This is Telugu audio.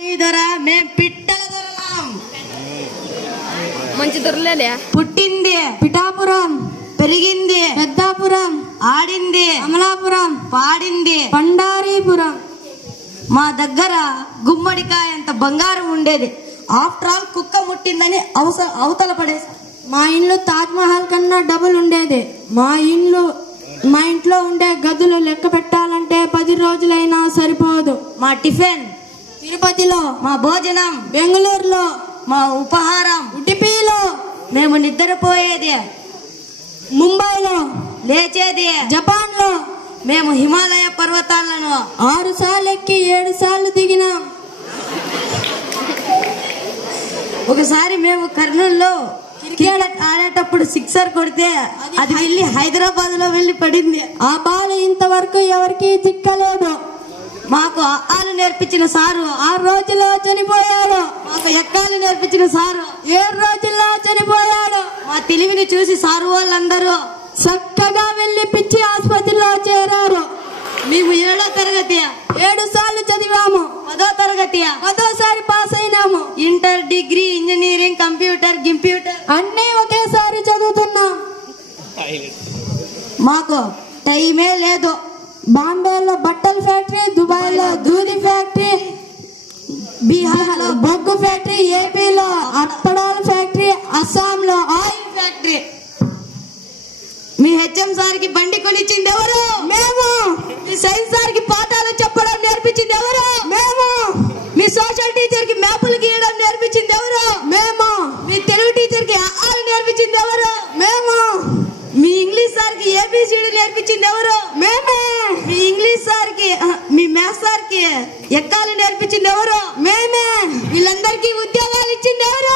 మేం పిట్టల దొరలాం. మంచి దొరలేలే. పుట్టింది పిఠాపురం, పెరిగింది పెద్దాపురం, ఆడింది అమలాపురం, పాడింది పండారీపురం. మా దగ్గర గుమ్మడికాయ అంత బంగారం ఉండేది. ఆఫ్టర్ ఆల్ కుక్క ముట్టిందని అవతల పడేసి మా ఇంట్లో తాజ్ మహల్ కన్నా డబుల్ ఉండేది. మా ఇంట్లో ఉండే గదులు లెక్క పెట్టాలంటే 10 రోజులైనా సరిపోదు. మా టిఫిన్ తిరుపతిలో, మా భోజనం బెంగళూరులో, మా ఉపహారం ఉడిపిలో, మేము నిద్రపోయేది ముంబైలో, లేచేది జపాన్ లో. మేము హిమాలయ పర్వతాలను 6 సార్లు ఎక్కి 7 సార్లు దిగినాం. ఒకసారి మేము కర్నూలులో క్రికెట్ ఆడేటప్పుడు సిక్సర్ కొడితే అది వెళ్ళి హైదరాబాద్ లో వెళ్ళి పడింది. ఆ బాల్ ఇంతవరకు ఎవరికి చిక్కలేదు. మాకు ఆలు నేర్పించిన సారు 6 రోజుల్లో చనిపోయాడు. మాకు ఎక్కాలు నేర్పించిన సారు 7 రోజుల్లో చనిపోయాడు. మా తెలివిని చూసి సారు వాళ్ళందరూ చక్కగా వెళ్లి పిచ్చి ఆసుపత్రిలో చేరారు. మేము 7వ తరగతి 7 సార్లు చదివాము. 10వ తరగతి 10సారి పాస్ అయినాము. ఇంటర్, డిగ్రీ, ఇంజనీరింగ్, కంప్యూటర్ అన్నీ ఒకేసారి చదువుతున్నాం. మాకు టైమే లేదు. బాంబేలో బట్టల ఫ్యాక్టరీ, దుబాయ్ లో దూది ఫ్యాక్టరీ, బీహార్ లో బొగ్గు ఫ్యాక్టరీ, ఏపీలో అప్పడాల ఫ్యాక్టరీ, అస్సాం లో ఆయిల్ ఫ్యాక్టరీ. మీ హెచ్ఎం సార్ కి బండి కొనిచ్చింది ఎవరు? మేము. మీ సైన్స్ సార్ కి పాఠాలు చెప్పడం నేర్పించింది ఎవరు? మేము. మీ సోషల్ టీచర్ కి మ్యాపులు గీయడం నేర్పించింది ఎవరు? మేము. మీ తెలుగు టీచర్ కి ఆలు నేర్పించింది ఎవరు? మేము. మీ ఇంగ్లీష్ సార్ కి ఏబిసిడి నేర్పించింది ఎవరు? మేమే. మీ ఇంగ్లీష్ సార్ కి మీ మ్యాథ్స్ సార్ కి ఎక్కాలు నేర్పించింది ఎవరు? మేమే. వీళ్ళందరికీ ఉద్యోగాలు ఇచ్చింది ఎవరు?